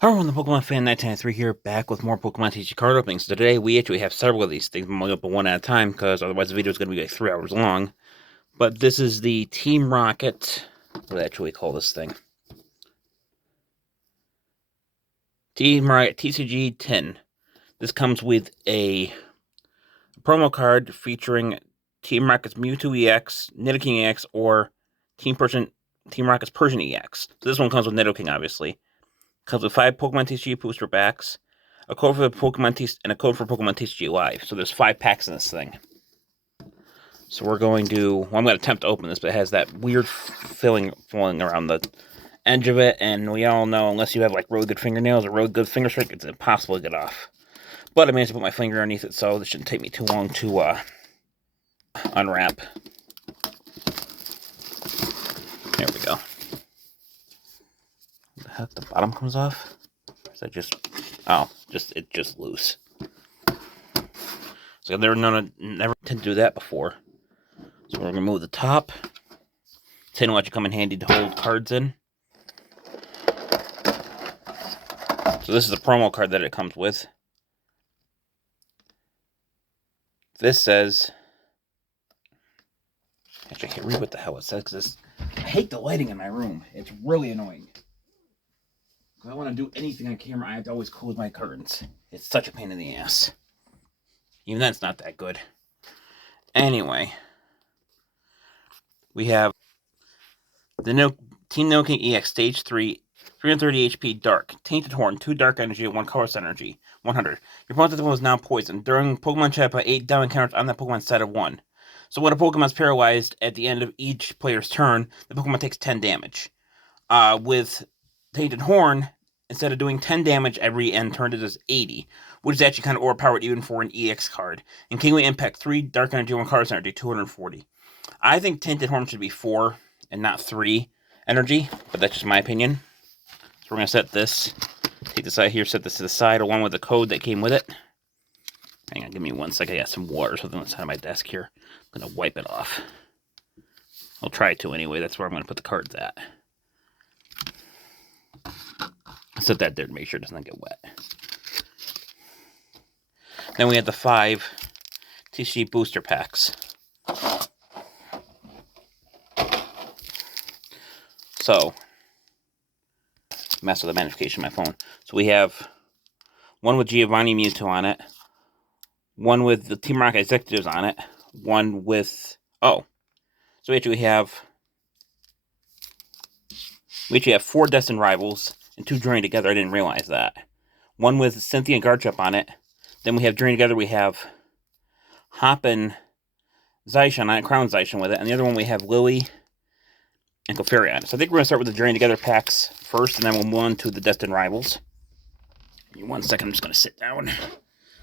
Hello everyone, the Pokemon Fan 1993 here, back with more Pokemon TCG card openings. So today we actually have several of these things. I'm going to open one at a time because otherwise the video is going to be like 3 hours long. But this is the Team Rocket. What do I actually call this thing? Team Rocket TCG 10. This comes with a promo card featuring Team Rocket's Mewtwo EX, Nidoking EX, or Team Rocket's Persian EX. So this one comes with Nidoking, obviously. Comes with 5 Pokemon TCG booster packs, a code for and a code for Pokemon TCG Live. So there's 5 packs in this thing. So we're going to, well, I'm going to attempt to open this, but it has that weird filling around the edge of it, and we all know unless you have like really good fingernails or really good finger strength, it's impossible to get off. But I managed to put my finger underneath it, so this shouldn't take me too long to unwrap. There we go. The heck, the bottom comes off? Or is that just, oh, it's just loose. So I've never tend to do that before. So we're going to remove the top. Tin will actually come in handy to hold cards in. So this is a promo card that it comes with. This says, actually I can't read what the hell it says because I hate the lighting in my room. It's really annoying. If I want to do anything on camera, I have to always close my curtains. It's such a pain in the ass. Even that's not that good. Anyway, we have the Team Nidoking EX Stage 3, 330 HP Dark, Tainted Horn, 2 Dark Energy, 1 Colorless Energy, 100. Your opponent's Pokemon is now poisoned. During Pokemon chat, put 8 down encounters on that Pokemon instead of 1. So when a Pokemon is paralyzed at the end of each player's turn, the Pokemon takes 10 damage. With Tainted Horn, instead of doing 10 damage every end turn, it does 80, which is actually kind of overpowered even for an EX card. And Kingly Impact 3, Dark Energy, 1 Colorless Energy, 240. I think Tainted Horn should be 4 and not 3 energy, but that's just my opinion. So we're going to set this, take this out here, set this to the side along with the code that came with it. Hang on, give me 1 second. I got some water or something on the side of my desk here. I'm going to wipe it off. I'll try to anyway. That's where I'm going to put the cards at. I'll set that there to make sure it does not get wet. Then we have the 5 TCG booster packs. So, mess with the magnification of my phone. So we have one with Giovanni Mewtwo on it, one with the Team Rocket executives on it, one with, so we actually have 4 Destined Rivals and 2 Journey Together. I didn't realize that. One with Cynthia and Garchomp on it. Then we have Journey Together, we have Hop and Zaishan on it, Crown Zaishan with it, and the other one we have Lily and Clefairy on it. So I think we're going to start with the Journey Together packs first, and then we'll move on to the Destined Rivals. Give me 1 second, I'm just going to sit down.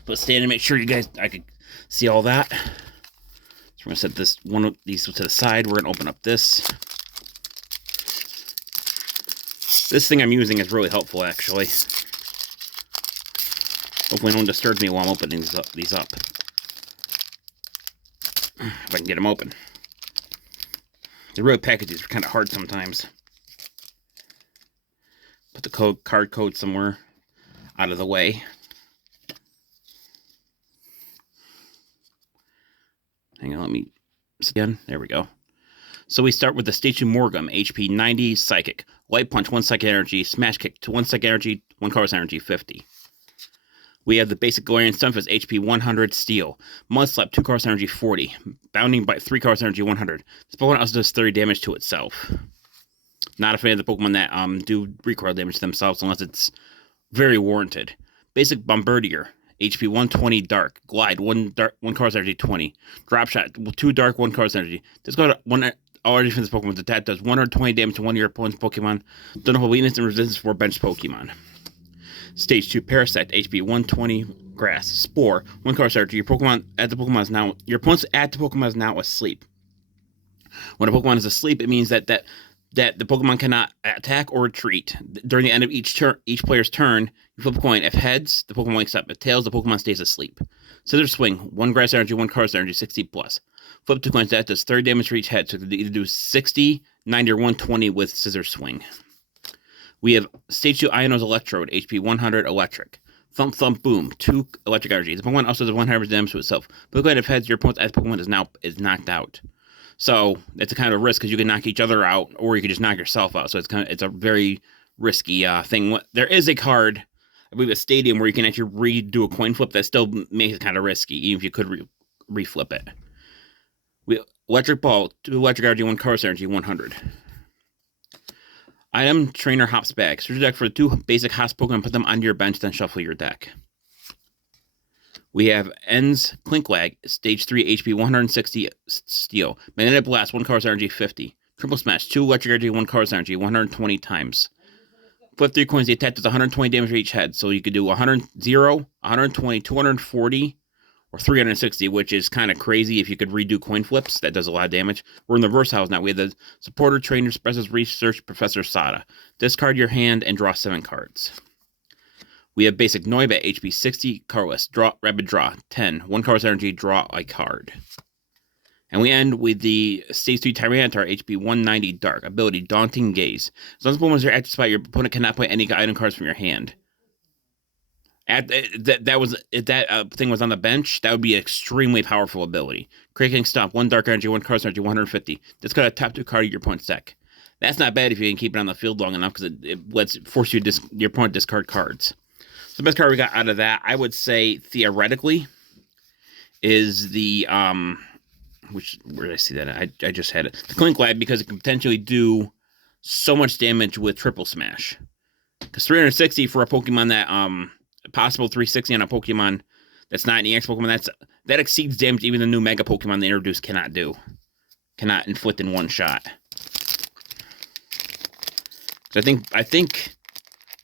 But stand and make sure I could see all that. So we're going to set one of these to the side. We're going to open up this. This thing I'm using is really helpful, actually. Hopefully no one disturbs me while I'm opening these up. If I can get them open. The real packages are kind of hard sometimes. Put the card code somewhere out of the way. Hang on, let me again. There we go. So we start with the Station Morgum, HP 90, Psychic. Light Punch, 1 Psychic Energy. Smash Kick, 1 Psychic Energy, 1 Colorless Energy, 50. We have the basic Galarian Stunfisk, HP 100, Steel. Mudslap, 2 Colorless Energy, 40. Bounding Bite, 3 Colorless Energy, 100. This Pokemon also does 30 damage to itself. Not a fan of the Pokemon that do recoil damage to themselves unless it's very warranted. Basic Bombardier, HP 120 Dark. Glide, 1 Colorless Energy, 20. Drop Shot, 2 Dark, 1 Colorless Energy. This got 1 already from this Pokemon's attack does 120 damage to one of your opponent's Pokemon. Don't have weakness and resistance for bench Pokemon. Stage 2 Parasect, HP 120 Grass. Spore, 1 Colorless Energy. Your opponent's at the Pokemon is now asleep. When a Pokemon is asleep, it means that the Pokemon cannot attack or retreat. During the end of each player's turn, you flip a coin. If heads, the Pokemon wakes up. If tails, the Pokemon stays asleep. Scissor Swing, 1 Grass Energy, 1 Colorless Energy, 60 plus. Flip 2 coins, that does 30 damage for each head. So you can either do 60, 90, or 120 with Scissor Swing. We have Stage 2 Iono's Electrode, HP 100 Electric. Thump Thump Boom, 2 electric energy. The Pokemon also does 100 damage to itself. Pokemon if heads, your opponent's as Pokemon is knocked out. So it's a kind of risk because you can knock each other out, or you can just knock yourself out. So it's a very risky thing. There is a card, I believe, a Stadium, where you can actually redo a coin flip that still makes it kind of risky, even if you could reflip it. We Electric Ball, 2 electric energy, 1 Colorless energy, 100. Item Trainer Hops Back. Search your deck for the 2 basic Hops Pokemon, put them onto your bench, then shuffle your deck. We have Ends Clinklag, Stage 3 HP 160 Steel. Magnetic Blast, 1 Colorless energy, 50. Triple Smash, 2 electric energy, 1 Colorless energy, 120 times. Flip 3 coins, the attack does 120 damage for each head, so you could do 100, 0, 120, 240, or 360, which is kind of crazy if you could redo coin flips. That does a lot of damage. We're in the reverse house now. We have the Supporter Trainer Specialist Research Professor Sada. Discard your hand and draw 7 cards. We have Basic Noibat, HP 60, Colorless, Rapid Draw, 10, 1 Colorless energy, draw a card. And we end with the Stage 3 Tyranitar, HP 190, Dark, ability, Daunting Gaze. As long as Pokemon are active spot, your opponent cannot play any item cards from your hand. That thing was on the bench, that would be an extremely powerful ability. Cracking Stop, 1 Dark Energy, 1 Colorless energy, 150. Discard a top 2 card of your opponent's deck. That's not bad if you can keep it on the field long enough, because it lets force your opponent to discard cards. So the best card we got out of that, I would say, theoretically, is the, where did I see that? I just had it. The Clinklag, because it can potentially do so much damage with Triple Smash. Because 360 for a Pokemon that, possible 360 on a Pokemon that's not an EX Pokemon, that exceeds damage even the new Mega Pokemon they introduced cannot do. Cannot inflict in one shot. So I think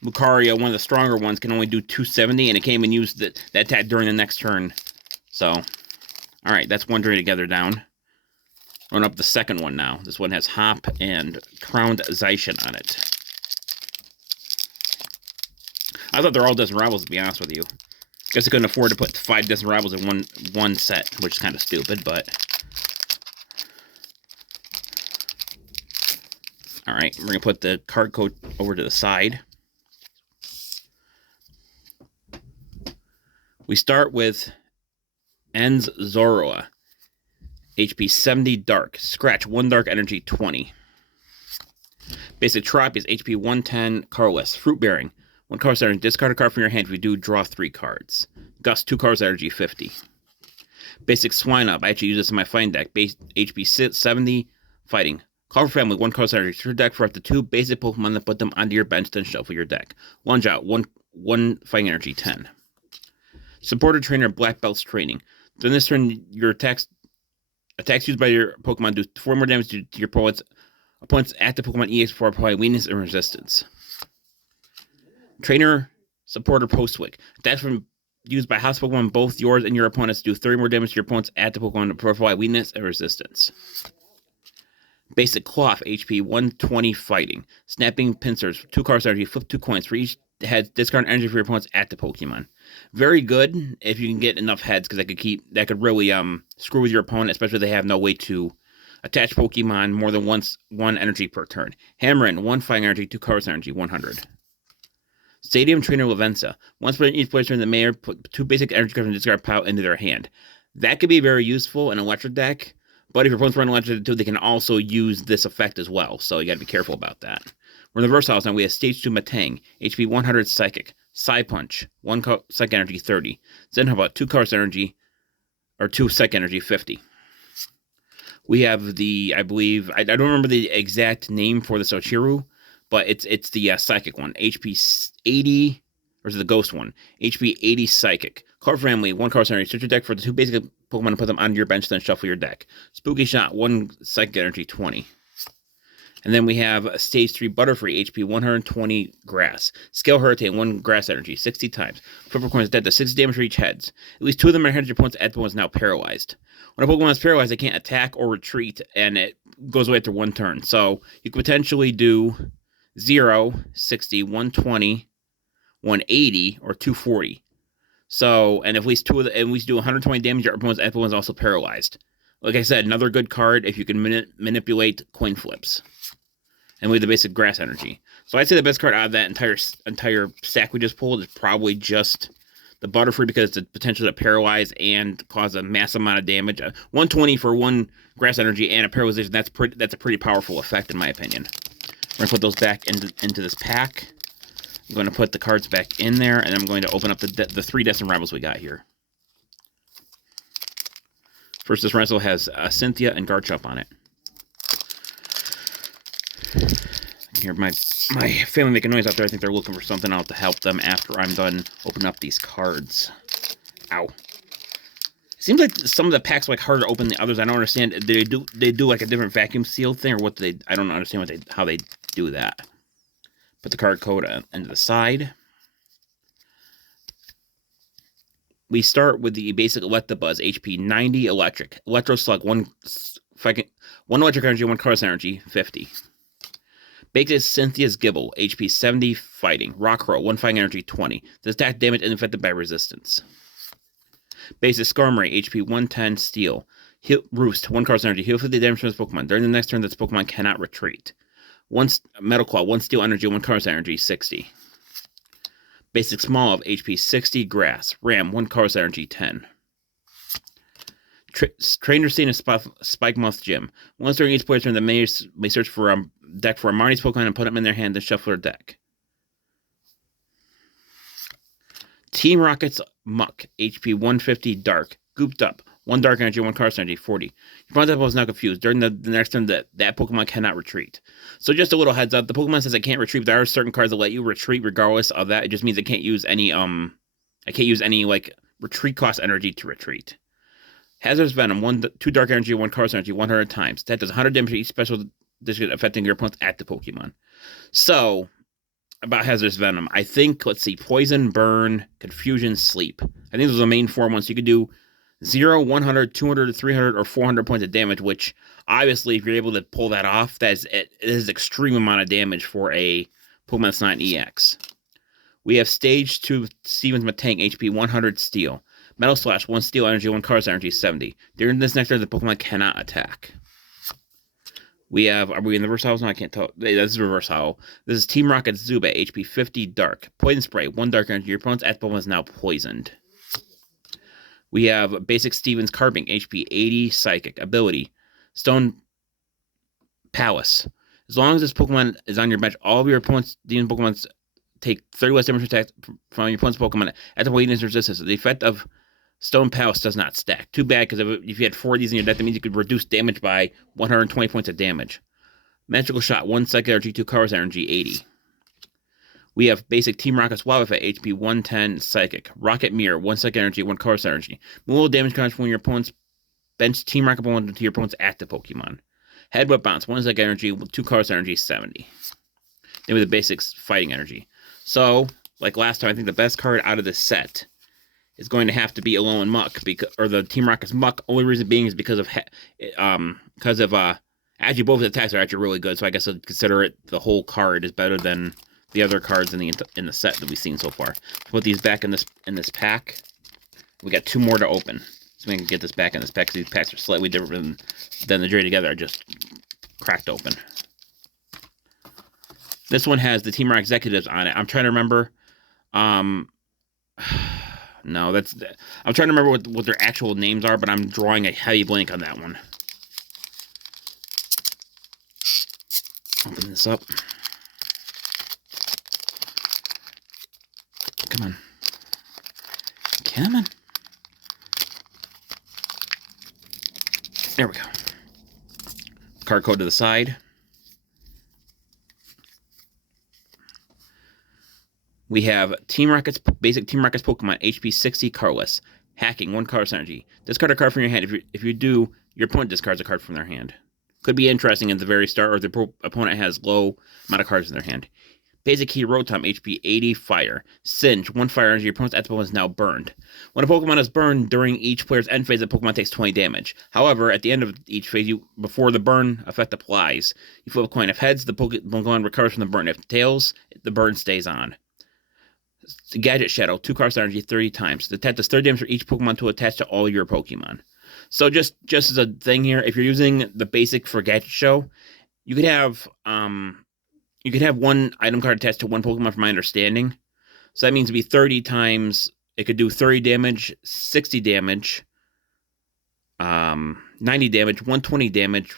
Lucario, one of the stronger ones, can only do 270, and it can't even use that attack during the next turn. So, alright, that's one Drain Together down. Run up the second one now. This one has Hop and Crowned Zacian on it. I thought they're all Desert Rivals, to be honest with you. Guess I couldn't afford to put 5 Desert Rivals in one set, which is kind of stupid, but... Alright, we're going to put the card code over to the side. We start with Ends Zoroa. HP 70 Dark. Scratch 1 Dark Energy 20. Basic Tropius HP 110 Colorless. Fruit Bearing. 1 Colorless Energy. Discard a card from your hand. If you do, draw 3 cards. Gust 2 Colorless Energy 50. Basic Swine Up. I actually use this in my fighting deck. Base HP 70 Fighting. Call for Family. 1 Colorless Energy. Search your deck for up to 2 basic Pokemon, then put them onto your bench, then shuffle your deck. Lunge Out. 1 Fighting Energy 10. Supporter Trainer Black Belt's Training. Then this turn, your attacks used by your Pokemon do 4 more damage to your opponent's active Pokemon EX for applying weakness and resistance. Trainer Supporter Postwick. Attacks used by house Pokemon, both yours and your opponent's, do 30 more damage to your opponent's active Pokemon to apply weakness and resistance. Basic Cloth HP 120 Fighting. Snapping Pincers. 2 cards energy. Flip 2 coins. For each head, discard energy for your opponent's active Pokemon. Very good if you can get enough heads, because that could really screw with your opponent, especially if they have no way to attach Pokemon more than one energy per turn. Hammerin, 1 Fighting Energy, 2 cards energy, 100. Stadium Trainer Lavenza. Once per each player turn, the mayor put 2 basic energy cards from discard pile into their hand. That could be very useful in an electric deck, but if your opponent's running electric too, they can also use this effect as well, so you gotta be careful about that. We're in the reverse house now. We have Stage 2 Matang, HP 100 Psychic, Psy Punch, 1 Psychic Energy 30. Then how about 2 Colorless Energy, or 2 Psychic Energy 50. We have the, I believe, I don't remember the exact name for the Sochiru, but it's the Psychic one, HP 80, or is it the Ghost one? HP 80 Psychic. Card Family, 1 Colorless Energy. Search your deck for the 2 basic Pokemon and put them onto your bench, then shuffle your deck. Spooky Shot, 1 Psychic Energy 20. And then we have Stage 3 Butterfree, HP 120 Grass. Scale Hurricane, 1 Grass Energy, 60 times. Flip coins dead to 60 damage for each heads. At least 2 of them are heads. Your opponent's active one is now paralyzed. When a Pokemon is paralyzed, they can't attack or retreat, and it goes away after 1 turn. So you could potentially do 0, 60, 120, 180, or 240. So, and if at least 2 of the, at least do 120 damage, your opponent's active one is also paralyzed. Like I said, another good card if you can manipulate coin flips. And with the basic grass energy. So I'd say the best card out of that entire stack we just pulled is probably just the Butterfree, because it's the potential to paralyze and cause a massive amount of damage. 120 for 1 grass energy and a paralyzation. That's a pretty powerful effect in my opinion. We're gonna put those back into this pack. I'm going to put the cards back in there, and I'm going to open up the 3 Destined Rivals we got here. First, this Renzo has Cynthia and Garchomp on it. I can hear my family making noise out there. I think they're looking for something out to help them after I'm done opening up these cards. Ow. Seems like some of the packs are like harder to open than the others. I don't understand. They do like a different vacuum seal thing, or what do they? I don't understand how they do that. Put the card code into the side. We start with the basic Electabuzz HP 90 Electric. Electro Slug 1 electric energy, 1 Chaos energy, 50. Basic Cynthia's Gibble HP 70 Fighting. Rock Hurl 1 fighting energy, 20. This attack damage is affected by resistance. Basic Skarmory HP 110 Steel. Roost 1 Chaos energy. Heal 50 damage from this Pokemon. During the next turn, this Pokemon cannot retreat. 1 Metal Claw, 1 Steel energy, 1 Chaos energy, 60. Basic Smoliv HP 60 Grass. Ram 1 Chaos energy, 10. Trainer Scene of Spike Moth Gym. Once during each player's turn, the may search for a deck for a Marnie's Pokemon and put them in their hand to shuffle their deck. Team Rocket's Muck HP 150 Dark. Gooped Up. 1 Dark Energy, 1 Chaos Energy, 40. Your opponent's Pokemon is now confused. During the next turn, that Pokemon cannot retreat. So just a little heads up. The Pokemon says it can't retreat. There are certain cards that let you retreat regardless of that. It just means it can't use any like retreat cost energy to retreat. Hazardous Venom, 2 Dark Energy, 1 Chaos Energy, 100 times. That does 100 damage to each special district affecting your opponent's active Pokemon. So, about Hazardous Venom, I think, let's see, Poison, Burn, Confusion, Sleep. I think those are the main 4 ones. You could do 0, 100, 200, 300, or 400 points of damage, which, obviously, if you're able to pull that off, it is an extreme amount of damage for a Pokemon that's not an EX. We have Stage 2 Stevens Matank, HP 100 Steel. Metal Slash, 1 Steel Energy, 1 Chaos Energy, 70. During this next turn, the Pokemon cannot attack. We have, are we in the reverse house? No, I can't tell. This is reverse hollow. This is Team Rocket's Zubat, HP 50 Dark. Poison Spray, 1 Dark Energy. Your opponent's active Pokemon is now poisoned. We have Basic Stevens Carbink, HP 80 Psychic. Ability, Stone Palace. As long as this Pokemon is on your bench, all of your opponent's demon Pokemon take 30 less damage attack from your opponent's Pokemon at the weakness resistance. The effect of Stone Palace does not stack. Too bad, because if you had 4 of these in your deck, that means you could reduce damage by 120 points of damage. Magical Shot, 1 Psychic Energy, 2 Chaos Energy, 80. We have Basic Team Rocket's Wildfire, HP 110 Psychic. Rocket Mirror, 1 Psychic Energy, 1 Chaos Energy. Move all damage cards from your opponent's bench Team Rocket Pokemon to your opponent's active Pokemon. Headbutt Bounce, 1 Psychic Energy, 2 Chaos Energy, 70. Then we have the Basics Fighting Energy. So, like last time, I think the best card out of this set is going to have to be Alolan Muck, or the Team Rocket's Muck. Only reason being is because of actually both of the attacks are actually really good. So I guess I'd consider it the whole card is better than the other cards in the set that we've seen so far. Put these back in this pack. We got 2 more to open, so we can get this back in this pack. Because these packs are slightly different than the Dre together. I just cracked open. This one has the Team Rocket executives on it. I'm trying to remember. No, I'm trying to remember what their actual names are, but I'm drawing a heavy blank on that one. Open this up. Come on. Come on. There we go. Card code to the side. We have Basic Team Rocket's Pokemon, HP 60 Carless. Hacking, 1 Chaos Energy. Discard a card from your hand. If you do, your opponent discards a card from their hand. Could be interesting at the very start, or if the opponent has low amount of cards in their hand. Basic Key Rotom, HP 80 Fire. Singe, 1 Fire Energy. Your opponent's active Pokemon is now burned. When a Pokemon is burned during each player's end phase, the Pokemon takes 20 damage. However, at the end of each phase, before the burn effect applies, you flip a coin. If heads, the Pokemon recovers from the burn. If tails, the burn stays on. Gadget Shadow, 2 Chaos Energy, 30 times. The attack does 30 damage for each Pokemon to attach to all your Pokemon. So just as a thing here, if you're using the basic for Gadget Show, you could have you could have one item card attached to one Pokemon, from my understanding. So that means it'd be 30 times. It could do 30 damage, 60 damage, 90 damage, 120 damage,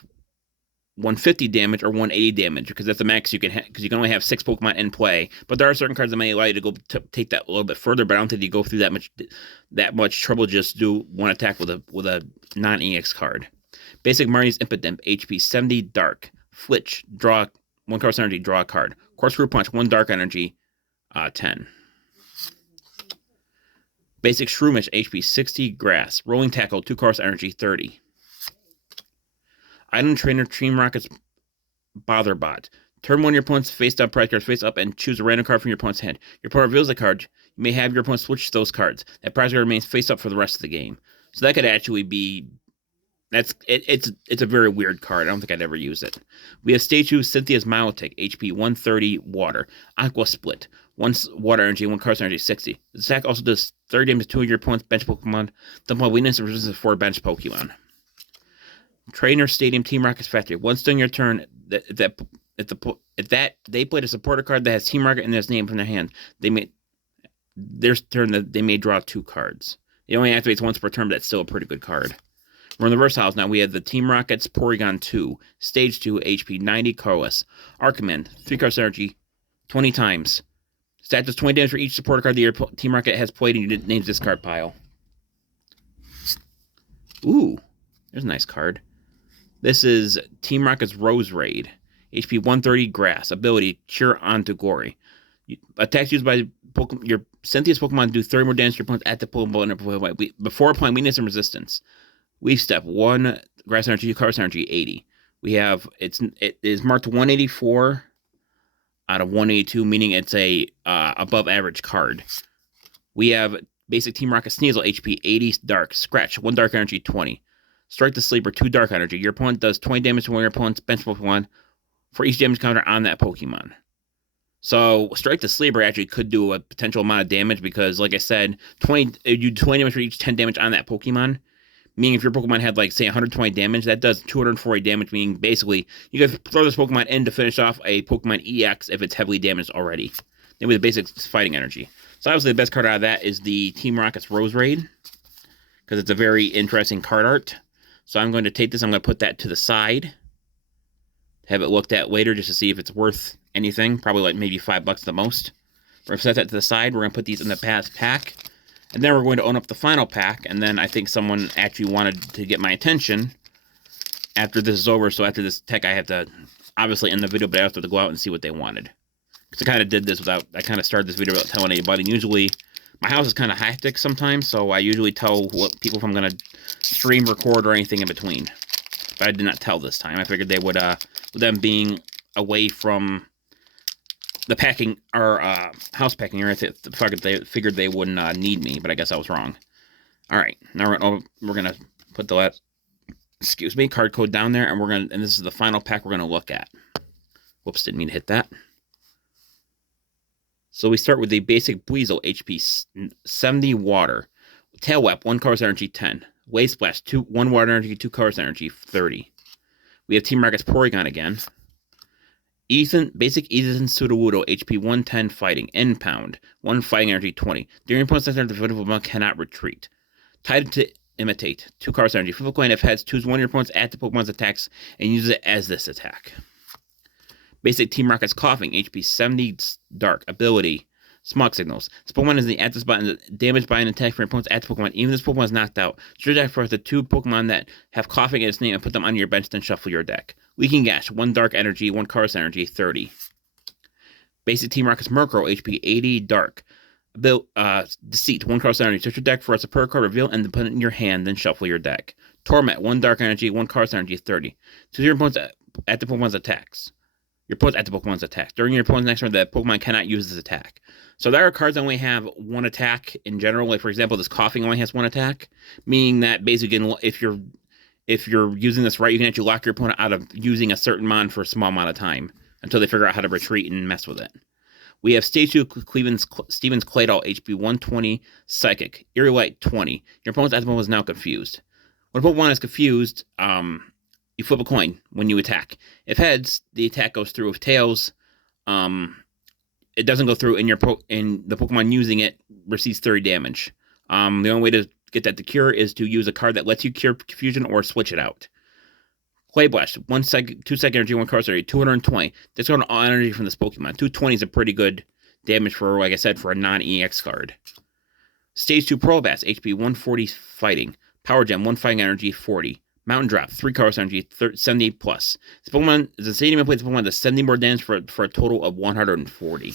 150 damage, or 180 damage, because that's the max you can have, because you can only have 6 Pokemon in play. But there are certain cards that may allow you to go take that a little bit further, but I don't think you go through that much trouble just do one attack with a non-EX card. Basic Marnie's Impidimp, HP 70, Dark. Flitch, draw 1 Colorless Energy, draw a card. Corkscrew Punch, 1 Dark Energy, 10. Basic Shroomish, HP 60, Grass. Rolling Tackle, 2 Colorless Energy, 30. Item Trainer, Team Rocket's Botherbot. Turn 1 of your opponent's face-down prize cards face up and choose a random card from your opponent's hand. Your opponent reveals a card. You may have your opponent switch those cards. That prize card remains face up for the rest of the game. So that could actually be... It's a very weird card. I don't think I'd ever use it. We have Stage 2, Cynthia's Milotic, HP 130, Water. Aqua Split, 1 Water Energy, 1 Colorless Energy, 60. This attack also does 30 damage to 2 of your opponent's bench Pokemon. Dump all weakness and resistance 4 bench Pokemon. Trainer Stadium, Team Rocket's Factory. Once during your turn, if they played a supporter card that has Team Rocket in their name from their hand, they may draw 2 cards. It only activates once per turn, but that's still a pretty good card. We're in the reverse house now. We have the Team Rocket's Porygon 2, Stage 2, HP 90, Colorless. Archimand, 3 Colorless Energy, 20 times. Stat does 20 damage for each supporter card that your Team Rocket has played in your name's discard pile. Ooh, there's a nice card. This is Team Rocket's Rose Raid, HP 130, Grass. Ability, Cure onto Gory. Attacks used by your Cynthia's Pokemon do 30 more damage to your opponents at the Pokemon before applying weakness and resistance. Leaf Step, 1 Grass Energy, 2 Colorless Energy, 80. We have, it is marked 184 out of 182, meaning it's a above average card. We have Basic Team Rocket Sneasel, HP 80, Dark. Scratch, 1 Dark Energy, 20. Strike the Sleeper, 2 Dark Energy. Your opponent does 20 damage to one of your opponent's bench Pokemon for each damage counter on that Pokemon. So Strike the Sleeper actually could do a potential amount of damage because, like I said, you do 20 damage for each 10 damage on that Pokemon. Meaning if your Pokemon had, like, say, 120 damage, that does 240 damage, meaning basically you can throw this Pokemon in to finish off a Pokemon EX if it's heavily damaged already. Then with the basic fighting energy. So obviously the best card out of that is the Team Rocket's Rose Raid, because it's a very interesting card art. So I'm going to take this, I'm going to put that to the side, have it looked at later just to see if it's worth anything, probably like maybe $5 at the most. We're going to set that to the side, we're going to put these in the past pack. And then we're going to open up the final pack, and then I think someone actually wanted to get my attention after this is over. So after this tech, I have to, obviously in the video, but I have to go out and see what they wanted. Because I kind of did this I kind of started this video without telling anybody. And usually, my house is kind of hectic sometimes, so I usually tell what people if I'm going to stream, record, or anything in between. But I did not tell this time. I figured they would, with them being away from the packing, or house packing, or they figured they wouldn't need me, but I guess I was wrong. Alright, now we're gonna put the last, card code down there, and this is the final pack we're gonna look at. Whoops, didn't mean to hit that. So we start with the basic Buizel, HP 70, Water. Tail Whip, 1 Colorless Energy, 10. Wave Splash, 1 Water Energy, 2 Colorless Energy, 30. We have Team Rocket's Porygon again. Basic Ethan Sudowoodo, HP 110, Fighting. Impound, 1 Fighting Energy, 20. During your opponent's turn, the Pokemon cannot retreat. Tied to Imitate, 2 Colorless Energy. Flip a coin if heads, choose one of your opponent's active Pokemon's attacks and use it as this attack. Basic Team Rocket's Coughing, HP 70, Dark. Ability, Smog Signals. This Pokemon is the active spot and damaged by an attack from your opponent's active Pokemon. Even if this Pokemon is knocked out, choose your deck for the 2 Pokemon that have Coughing in its name and put them on your bench, then shuffle your deck. Leaking Gash, 1 Dark Energy, 1 Colorless Energy, 30. Basic Team Rocket's Murkrow, HP 80, Dark. Deceit, 1 Colorless Energy. Search your deck for a superior card, reveal, and then put it in your hand, then shuffle your deck. Torment, 1 Dark Energy, 1 Colorless Energy, 30. Choose your opponent's active Pokemon's attacks. Your opponent's active Pokemon's attacks. During your opponent's next turn, the Pokemon cannot use this attack. So there are cards that only have 1 attack in general. Like, for example, this Coughing only has 1 attack, meaning that basically if you're using this right, you can actually lock your opponent out of using a certain mon for a small amount of time until they figure out how to retreat and mess with it. We have Stage 2 Stevens Claydol, HP 120, Psychic. Eerie Light, 20. Your opponent's active Pokemon is now confused. When a Pokemon is confused, you flip a coin when you attack. If heads, the attack goes through. If tails, it doesn't go through, and the Pokemon using it receives 30 damage. The only way to get that to cure is to use a card that lets you cure confusion or switch it out. Clay Blast, 2-second energy, 1 card, 220. That's going all energy from this Pokemon. 220 is a pretty good damage for, like I said, for a non-EX card. Stage 2 Probass, HP 140 fighting. Power Gem, 1 fighting energy, 40. Mountain Drop, 3 cards energy, 78 plus. This Pokemon is a stadium plays Pokemon that's 70 more damage for a total of 140.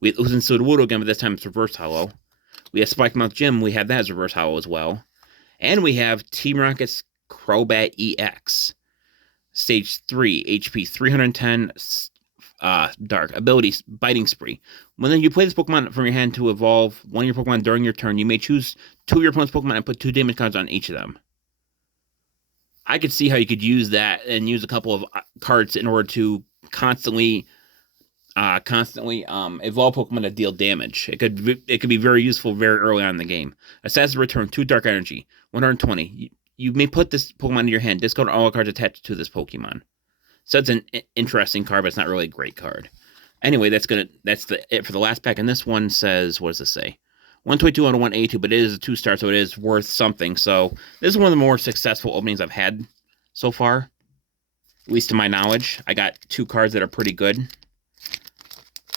We had Uzen Sudowoodo again, but this time it's reverse hollow. We have Spike Mouth Gym, we have that as reverse hollow as well. And we have Team Rocket's Crobat EX. Stage 3, HP 310, Dark. Abilities, Biting Spree. When you play this Pokemon from your hand to evolve one of your Pokemon during your turn, you may choose 2 of your opponent's Pokemon and put 2 damage cards on each of them. I could see how you could use that and use a couple of cards in order to constantly evolve Pokemon to deal damage. It could be very useful very early on in the game. Assassin's Return, 2 Dark Energy, 120. You may put this Pokemon in your hand, discard all the cards attached to this Pokemon. So it's an interesting card, but it's not really a great card. Anyway, that's it for the last pack. And this one says, what does this say? 122 out of 182, but it is a 2-star, so it is worth something. So this is one of the more successful openings I've had so far, at least to my knowledge. I got 2 cards that are pretty good.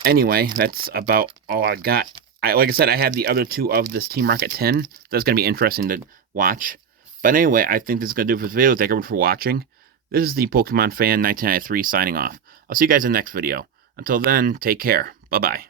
Anyway, that's about all I got. Like I said, I have the other 2 of this Team Rocket 10. That's going to be interesting to watch. But anyway, I think this is going to do it for this video. Thank everyone for watching. This is the Pokemon Fan 1993 signing off. I'll see you guys in the next video. Until then, take care. Bye-bye.